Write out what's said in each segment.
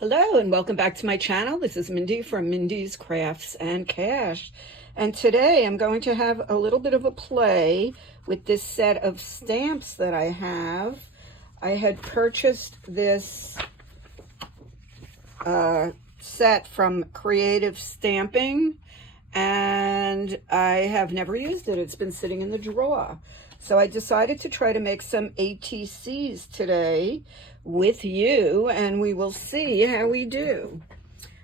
Hello and welcome back to my channel. This is Mindy from Mindy's Crafts and Cash. And today I'm going to have a little bit of a play with this set of stamps that I have. I had purchased this set from Creative Stamping and I have never used it. It's been sitting in the drawer. So I decided to try to make some ATCs today with you, and we will see how we do.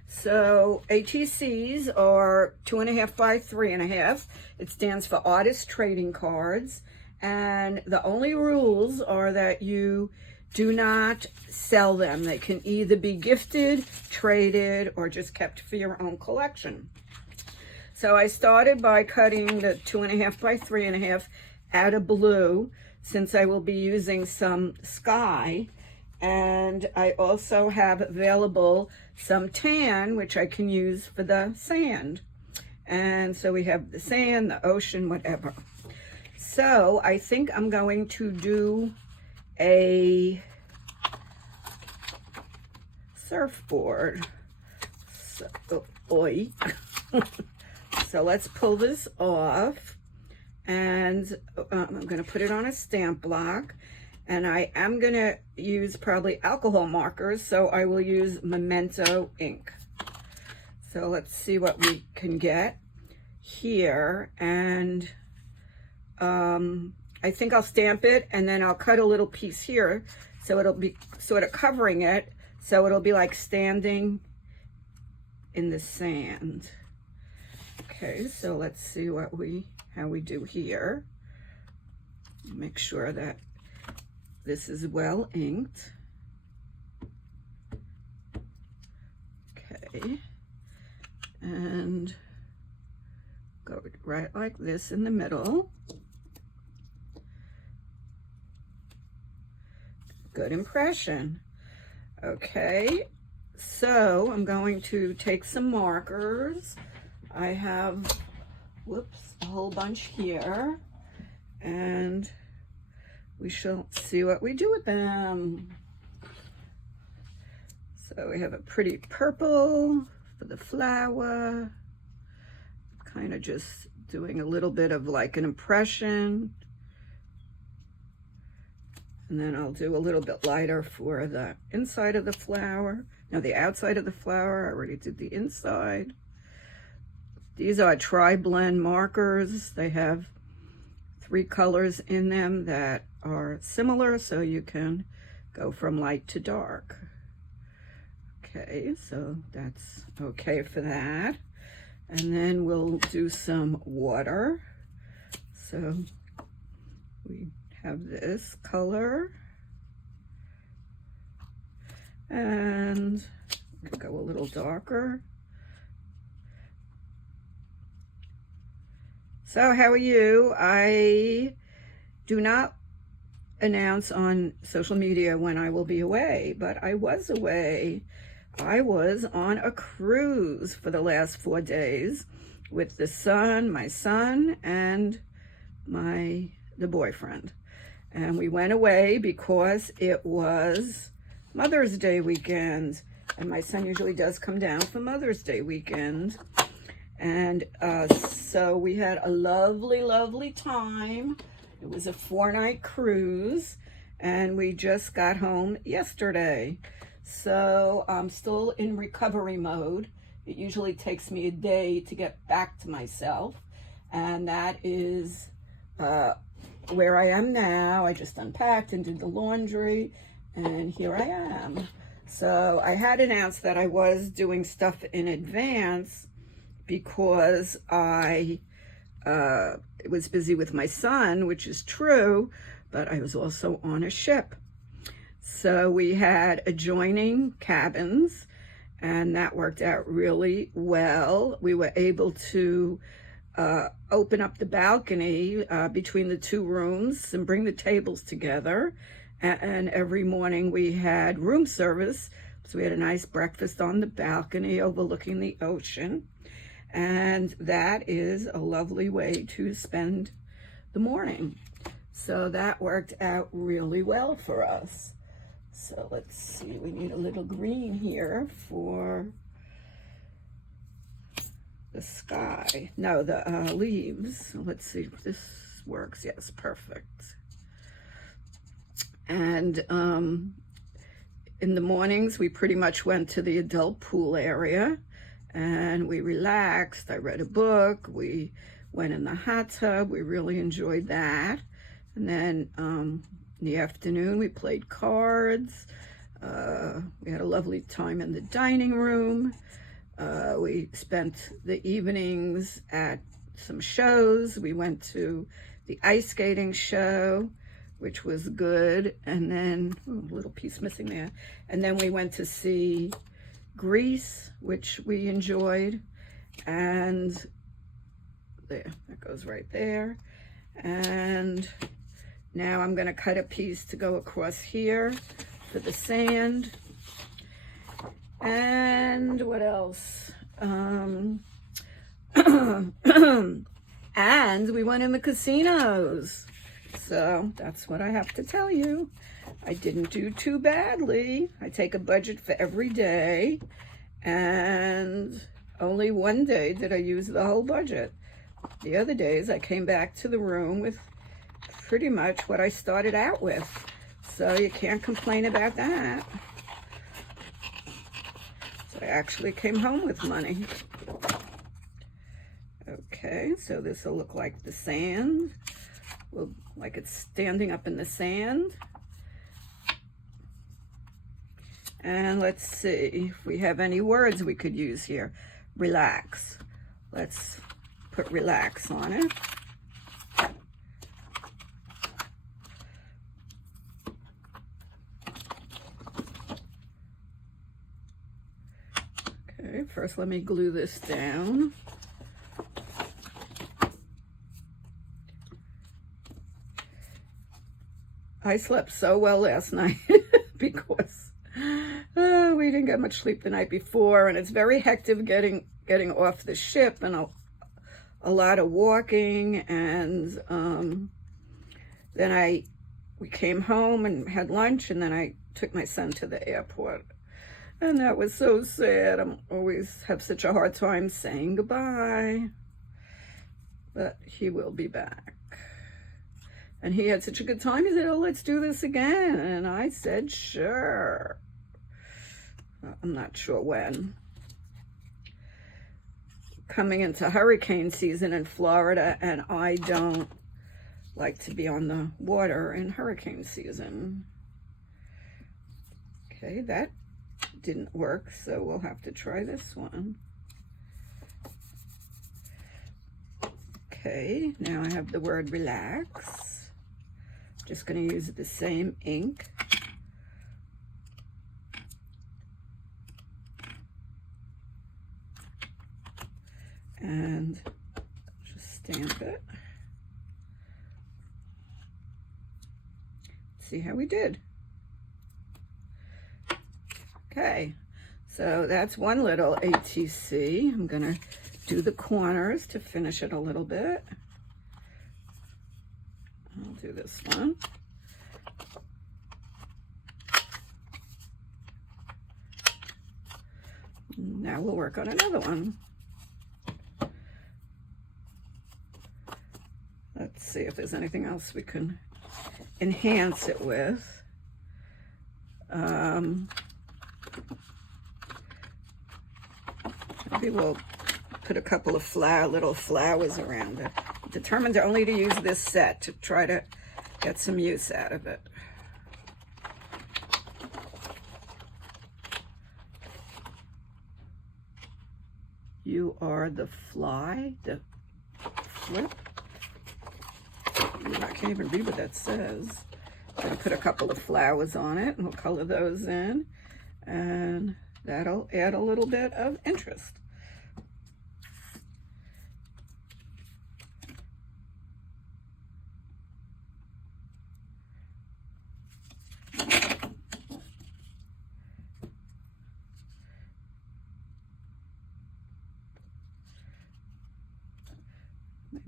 So ATCs are 2.5 by 3.5. It stands for Artist Trading Cards, and the only rules are that you do not sell them. They can either be gifted, traded, or just kept for your own collection. So I started by cutting the 2.5 by 3.5 out of blue, since I will be using some sky, and I also have available some tan, which I can use for the sand. And so we have the sand, the ocean, whatever. So I think I'm going to do a surfboard. So, oi. So let's pull this off, and I'm going to put it on a stamp block, and I am going to use probably alcohol markers, so I will use Memento ink. So let's see what we can get here, and I think I'll stamp it, and then I'll cut a little piece here, so it'll be sort of covering it, so it'll be like standing in the sand. Okay, so let's see how we do here. Make sure that this is well inked. Okay, and go right like this in the middle. Good impression. Okay, so I'm going to take some markers. I have, a whole bunch here, and we shall see what we do with them. So we have a pretty purple for the flower, kind of just doing a little bit of like an impression. And then I'll do a little bit lighter for the inside of the flower. No, the outside of the flower. I already did the inside. These are tri-blend markers. They have 3 colors in them that are similar, so you can go from light to dark. Okay, so that's okay for that. And then we'll do some water. So we have this color, and we can go a little darker. So how are you? I do not announce on social media when I will be away, but I was away. I was on a cruise for the last 4 days with my son, and the boyfriend. And we went away because it was Mother's Day weekend, and my son usually does come down for Mother's Day weekend. And so we had a lovely, lovely time. It was a 4-night cruise, and we just got home yesterday. So I'm still in recovery mode. It usually takes me a day to get back to myself, and that is where I am now. I just unpacked and did the laundry, and here I am. So I had announced that I was doing stuff in advance because I was busy with my son, which is true, but I was also on a ship. So we had adjoining cabins, and that worked out really well. We were able to open up the balcony between the 2 rooms and bring the tables together. And every morning we had room service, so we had a nice breakfast on the balcony overlooking the ocean. And that is a lovely way to spend the morning. So that worked out really well for us. So let's see, we need a little green here for the sky. No, the leaves. Let's see if this works. Yes, perfect. And in the mornings, we pretty much went to the adult pool area and we relaxed. I read a book. We went in the hot tub. We really enjoyed that. And then in the afternoon, we played cards. We had a lovely time in the dining room. We spent the evenings at some shows. We went to the ice skating show, which was good. And then, a little piece missing there. And then we went to see Grease, which we enjoyed. And there, that goes right there. And now I'm going to cut a piece to go across here for the sand. And what else? And we went in the casinos. So that's what I have to tell you. I didn't do too badly. I take a budget for every day. And only one day did I use the whole budget. The other days I came back to the room with pretty much what I started out with. So you can't complain about that. So I actually came home with money. Okay, so this will look like the sand. Well, like it's standing up in the sand. And let's see if we have any words we could use here. Relax. Let's put relax on it. Okay, first let me glue this down. I slept so well last night because we didn't get much sleep the night before, and it's very hectic getting off the ship, and a lot of walking, and then we came home and had lunch, and then I took my son to the airport, and that was so sad. I always have such a hard time saying goodbye, but he will be back. And he had such a good time. He said, oh, let's do this again. And I said, sure. I'm not sure when. Coming into hurricane season in Florida, and I don't like to be on the water in hurricane season. Okay, that didn't work, so we'll have to try this one. Okay, now I have the word relax. Just going to use the same ink. And just stamp it. See how we did. Okay, so that's one little ATC. I'm going to do the corners to finish it a little bit. I'll do this one. Now we'll work on another one. Let's see if there's anything else we can enhance it with. Maybe we'll put a couple of little flowers around it. Determined only to use this set to try to get some use out of it. You are the fly, the flip. I can't even read what that says. I'm going to put a couple of flowers on it, and we'll color those in, and that'll add a little bit of interest.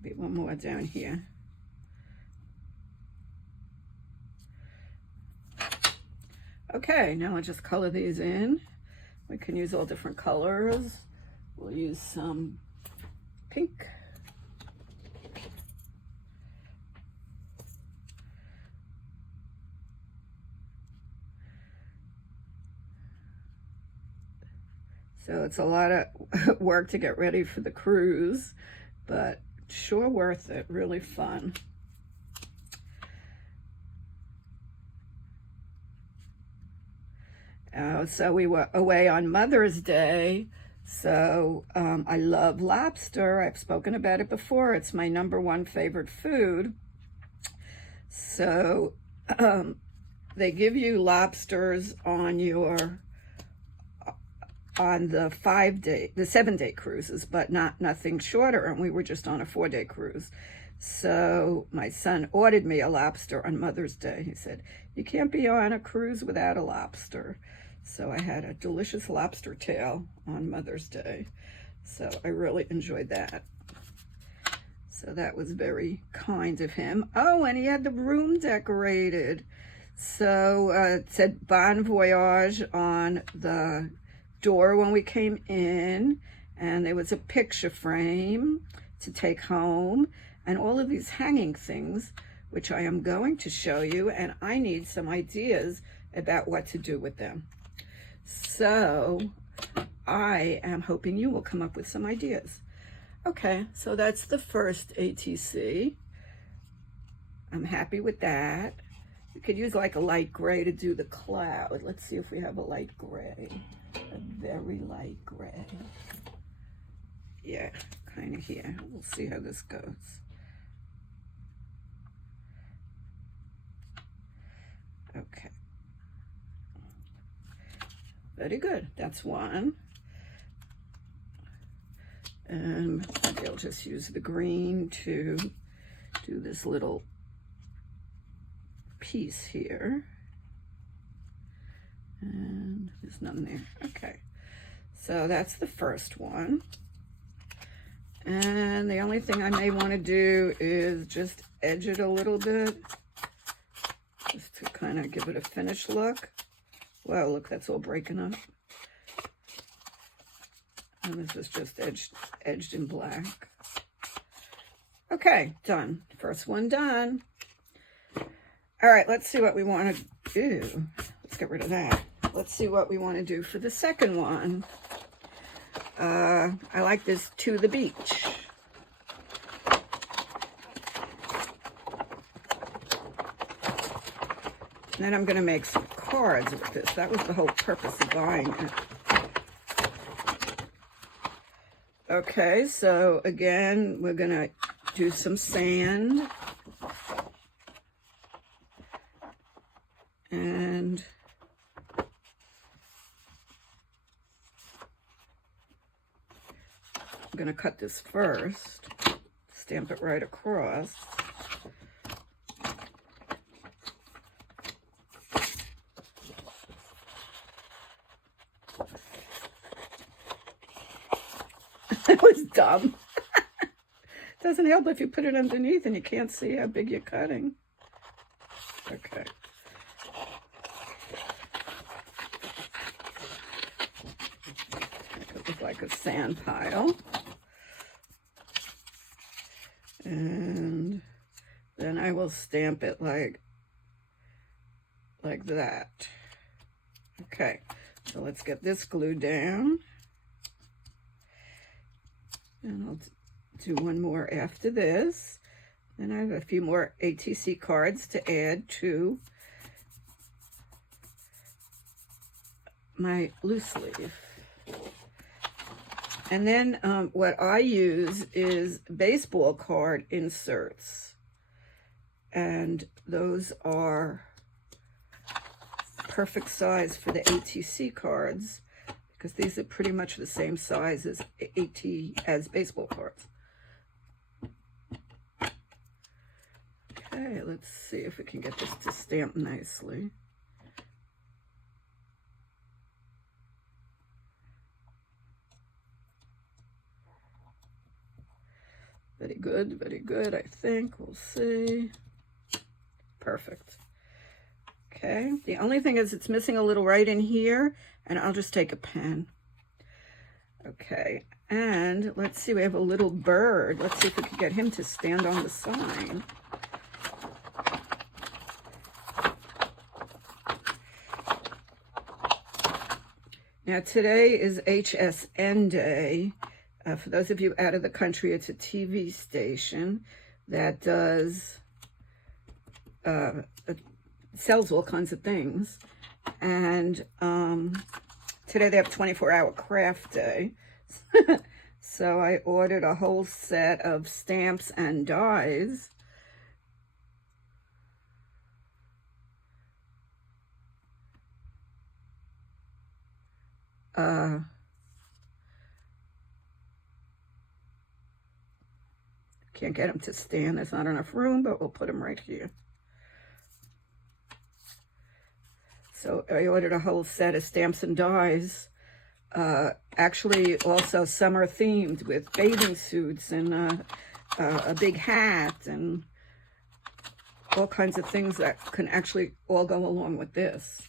Maybe one more down here. Okay, now I'll just color these in. We can use all different colors. We'll use some pink. So it's a lot of work to get ready for the cruise, but sure worth it, really fun. So we were away on Mother's Day. So I love lobster. I've spoken about it before. It's my #1 favorite food. So they give you lobsters on your the 7-day cruises, but nothing shorter, and we were just on a 4-day cruise. So my son ordered me a lobster on Mother's Day. He said, "You can't be on a cruise without a lobster." So I had a delicious lobster tail on Mother's Day. So I really enjoyed that. So that was very kind of him. Oh, and he had the room decorated. So it said Bon Voyage on the door when we came in, and there was a picture frame to take home, and all of these hanging things, which I am going to show you, and I need some ideas about what to do with them. So I am hoping you will come up with some ideas. Okay, so that's the first ATC. I'm happy with that. We could use like a light gray to do the cloud. Let's see if we have a light gray. A very light gray. Yeah, kind of here. We'll see how this goes. Okay. Very good. That's one. And maybe I'll just use the green to do this little piece here. And there's none there. Okay. So that's the first one. And the only thing I may want to do is just edge it a little bit, just to kind of give it a finished look. Wow, look, that's all breaking up. And this is just edged in black. Okay, done. First one done. All right, let's see what we want to do. Let's get rid of that. Let's see what we want to do for the second one. I like this To the Beach. And then I'm going to make some cards with this. That was the whole purpose of buying it. Okay, so again, we're going to do some sand. And I'm going to cut this first, stamp it right across. That was dumb. Doesn't help if you put it underneath and you can't see how big you're cutting. Okay. Make it look like a sand pile. And then I will stamp it like that. Okay, so let's get this glued down. And I'll do one more after this. Then I have a few more ATC cards to add to my loose leaf. And then what I use is baseball card inserts. And those are perfect size for the ATC cards, because these are pretty much the same size as baseball cards. Okay, let's see if we can get this to stamp nicely. very good, I think. We'll see. Perfect. Okay, the only thing is it's missing a little right in here, and I'll just take a pen. Okay, and let's see, we have a little bird. Let's see if we can get him to stand on the sign. Now, today is HSN Day. For those of you out of the country, it's a TV station that does, sells all kinds of things. And today they have 24-hour craft day. So I ordered a whole set of stamps and dies. Can't get him to stand. There's not enough room, but we'll put him right here. So I ordered a whole set of stamps and dies. Actually, also summer themed with bathing suits and a big hat and all kinds of things that can actually all go along with this.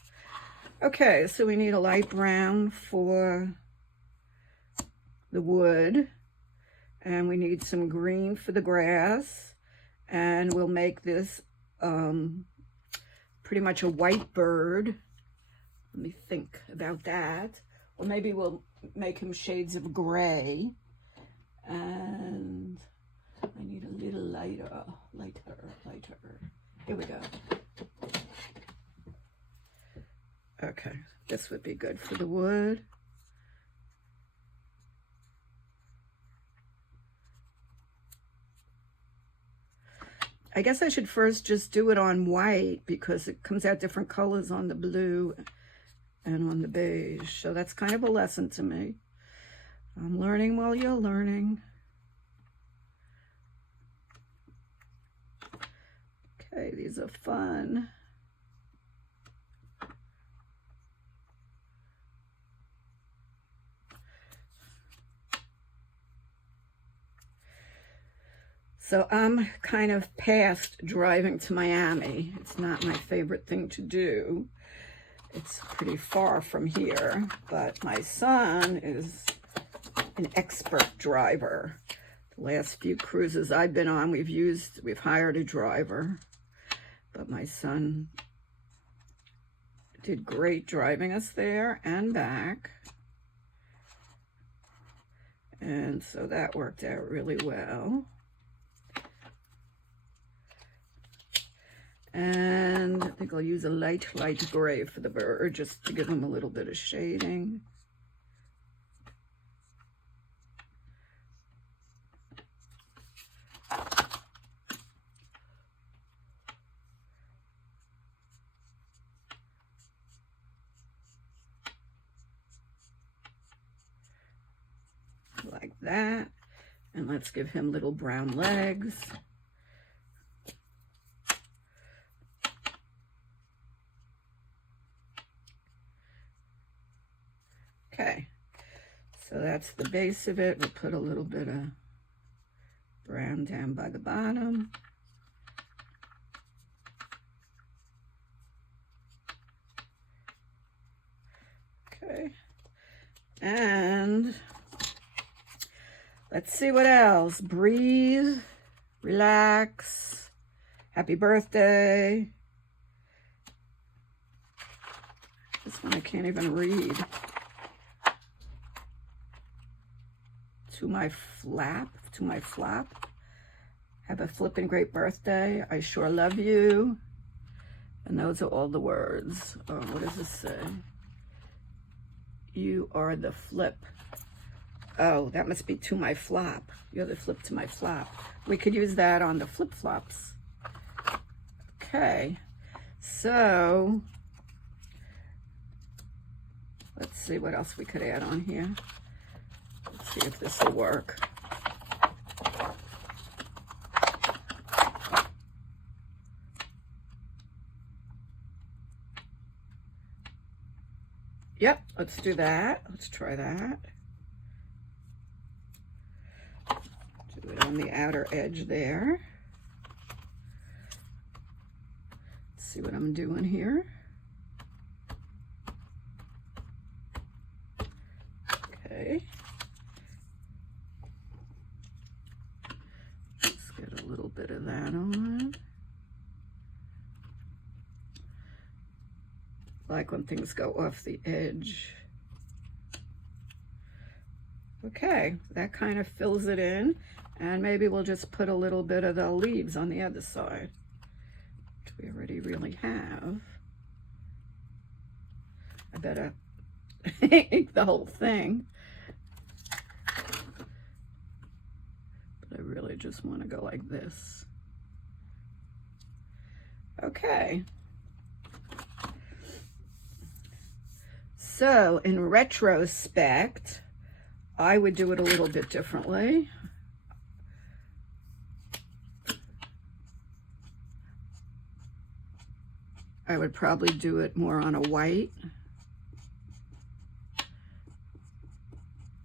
Okay, so we need a light brown for the wood, and we need some green for the grass, and we'll make this pretty much a white bird. Let me think about that. Or maybe we'll make him shades of gray. And I need a little lighter. Here we go. Okay, this would be good for the wood. I guess I should first just do it on white because it comes out different colors on the blue and on the beige. So that's kind of a lesson to me. I'm learning while you're learning. Okay, these are fun. So I'm kind of past driving to Miami. It's not my favorite thing to do. It's pretty far from here, but my son is an expert driver. The last few cruises I've been on, we've hired a driver, but my son did great driving us there and back. And so that worked out really well. And I think I'll use a light gray for the bird, just to give him a little bit of shading. Like that. And let's give him little brown legs. Okay, so that's the base of it. We'll put a little bit of brown down by the bottom. Okay, and let's see what else. Breathe, relax, happy birthday. This one I can't even read. To my flap, have a flippin' great birthday. I sure love you. And those are all the words. Oh, what does this say? You are the flip. Oh, that must be to my flop. You're the flip to my flop. We could use that on the flip-flops. Okay, so let's see what else we could add on here. Let's see if this will work. Yep, let's do that. Let's try that. Do it on the outer edge there. Let's see what I'm doing here. Okay. Let's get a little bit of that on. Like when things go off the edge. Okay, that kind of fills it in, and maybe we'll just put a little bit of the leaves on the other side, which we already really have. I better ink the whole thing, but I really just want to go like this. Okay. So in retrospect, I would do it a little bit differently. I would probably do it more on a white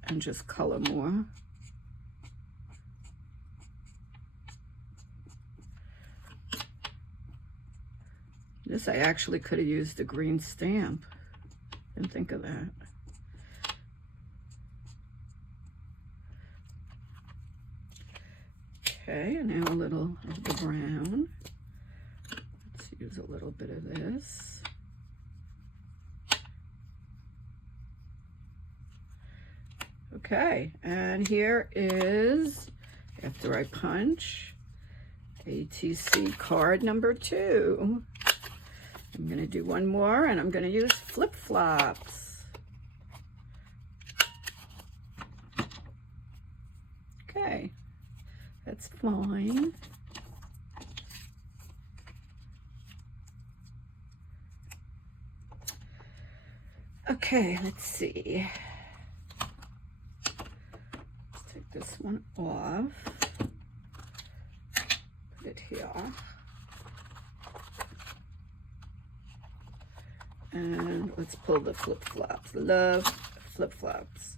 and just color more. This I actually could have used a green stamp. Didn't think of that. Okay, and now a little of the brown. Let's use a little bit of this. Okay, and here is, after I punch, ATC card number 2. I'm going to do one more, and I'm going to use flip-flops. Okay, that's fine. Okay, let's see. Let's take this one off. Put it here. And let's pull the flip-flops. Love flip-flops.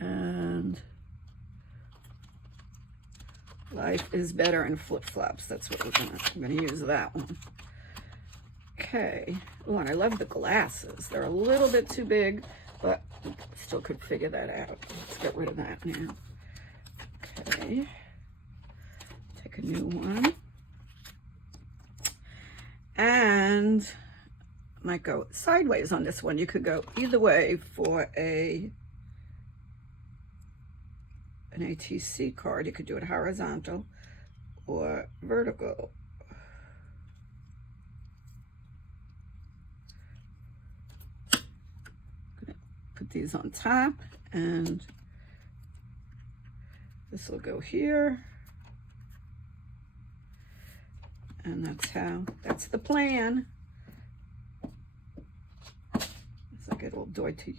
And life is better in flip-flops. That's what I'm gonna use that one. Okay. Oh, and I love the glasses. They're a little bit too big, but still could figure that out. Let's get rid of that now. Okay. Take a new one. And might go sideways on this one. You could go either way for an ATC card. You could do it horizontal or vertical. Put these on top, and this will go here. And that's the plan. It's like a little doity.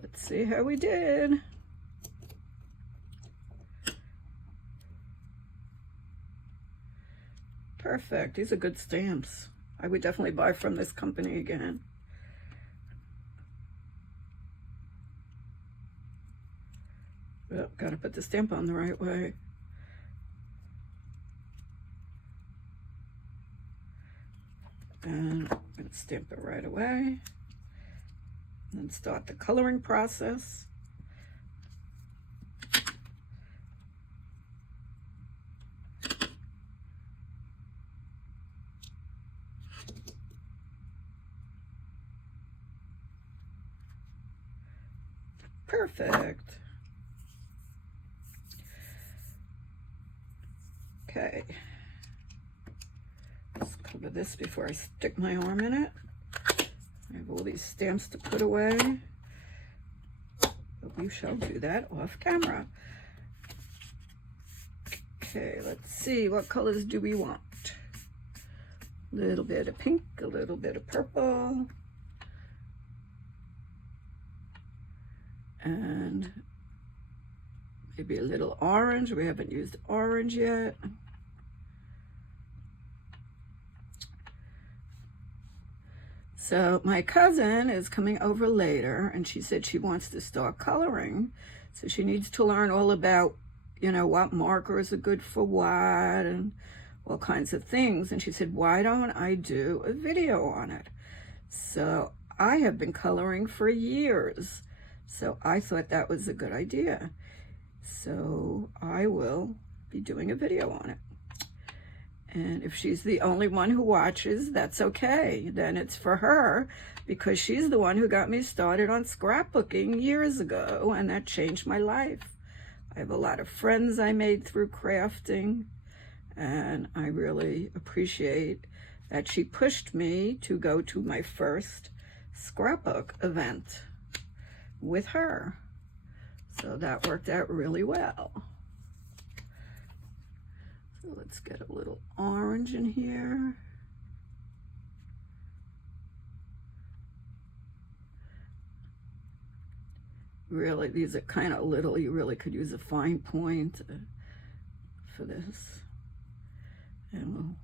Let's see how we did. Perfect. These are good stamps. I would definitely buy from this company again. Well, gotta put the stamp on the right way. And I'm gonna stamp it right away. And then start the coloring process. Perfect. Okay. Let's cover this before I stick my arm in it. I have all these stamps to put away, but we shall do that off camera. Okay, let's see, what colors do we want? A little bit of pink, a little bit of purple, and maybe a little orange. We haven't used orange yet. So my cousin is coming over later, and she said she wants to start coloring. So she needs to learn all about, you know, what markers are good for what and all kinds of things. And she said, why don't I do a video on it? So I have been coloring for years. So I thought that was a good idea. So I will be doing a video on it. And if she's the only one who watches, that's okay. Then it's for her, because she's the one who got me started on scrapbooking years ago, and that changed my life. I have a lot of friends I made through crafting, and I really appreciate that she pushed me to go to my first scrapbook event with her. So that worked out really well. So let's get a little orange in here. Really, these are kind of little. You really could use a fine point for this. And we'll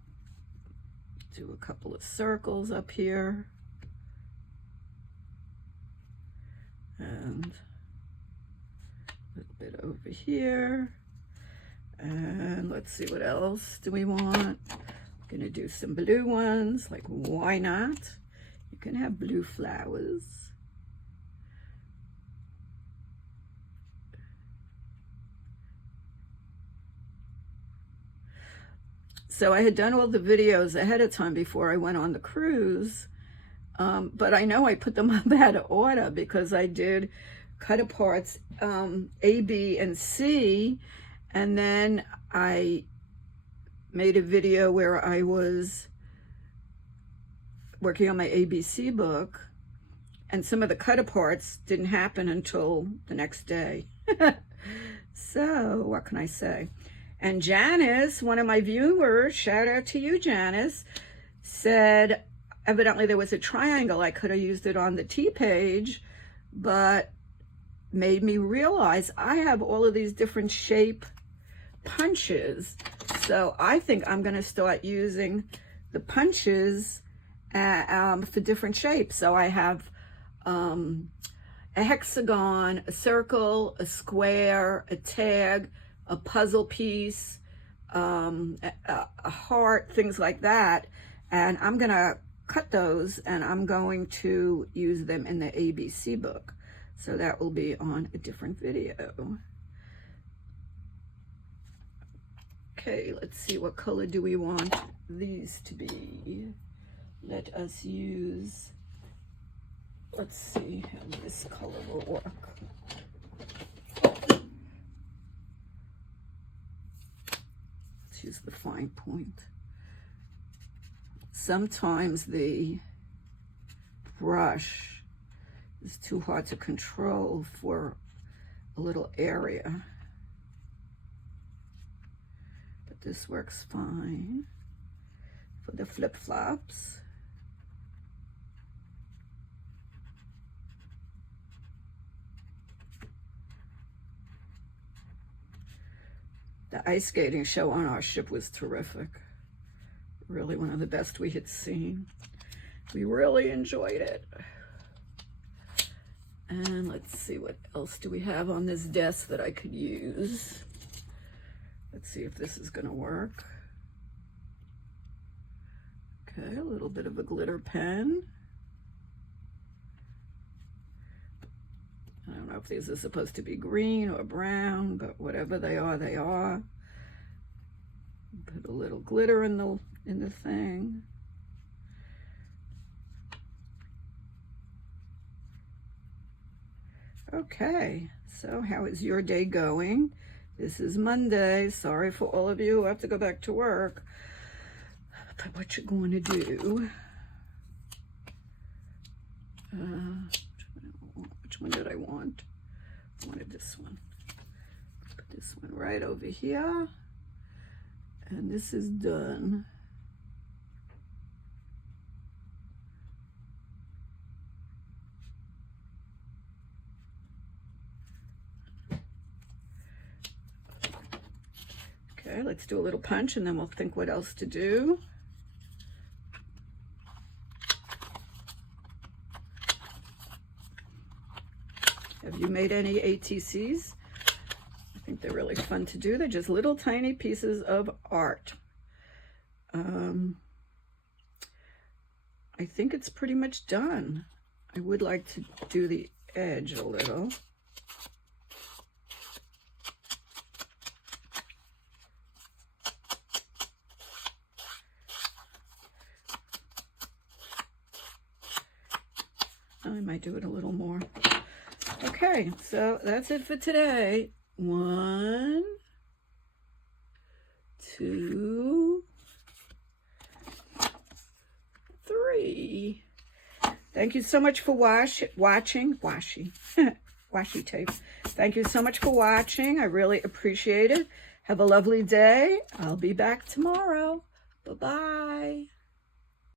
do a couple of circles up here. And a little bit over here. And let's see, what else do we want? I'm gonna do some blue ones, like why not? You can have blue flowers. So I had done all the videos ahead of time before I went on the cruise, but I know I put them up out of order because I did cut aparts A, B, and C, and then I made a video where I was working on my ABC book, and some of the cut aparts didn't happen until the next day. So what can I say? And Janice, one of my viewers, shout out to you, Janice, said evidently there was a triangle. I could have used it on the T page, but made me realize I have all of these different shape punches. So I think I'm going to start using the punches for different shapes. So I have a hexagon, a circle, a square, a tag, a puzzle piece, a heart, things like that. And I'm going to cut those, and I'm going to use them in the ABC book. So that will be on a different video. Okay, let's see, what color do we want these to be? Let us use, let's see how this color will work. Let's use the fine point. Sometimes the brush is too hard to control for a little area. But this works fine for the flip-flops. The ice skating show on our ship was terrific. Really one of the best we had seen. We really enjoyed it. And let's see, what else do we have on this desk that I could use? Let's see if this is going to work. Okay, a little bit of a glitter pen. I don't know if these are supposed to be green or brown, but whatever they are, they are. Put a little glitter in the thing. Okay, so how is your day going? This is Monday. Sorry for all of you who have to go back to work. But what you're going to do, which one did I want? I wanted this one. Put this one right over here. And this is done. Okay, let's do a little punch and then we'll think what else to do. Have you made any ATCs? I think they're really fun to do. They're just little tiny pieces of art. I think it's pretty much done. I would like to do the edge a little. I might do it a little more. Okay, so that's it for today. 1, 2, 3. Thank you so much for watching. Washi tape. Thank you so much for watching. I really appreciate it. Have a lovely day. I'll be back tomorrow. Bye-bye.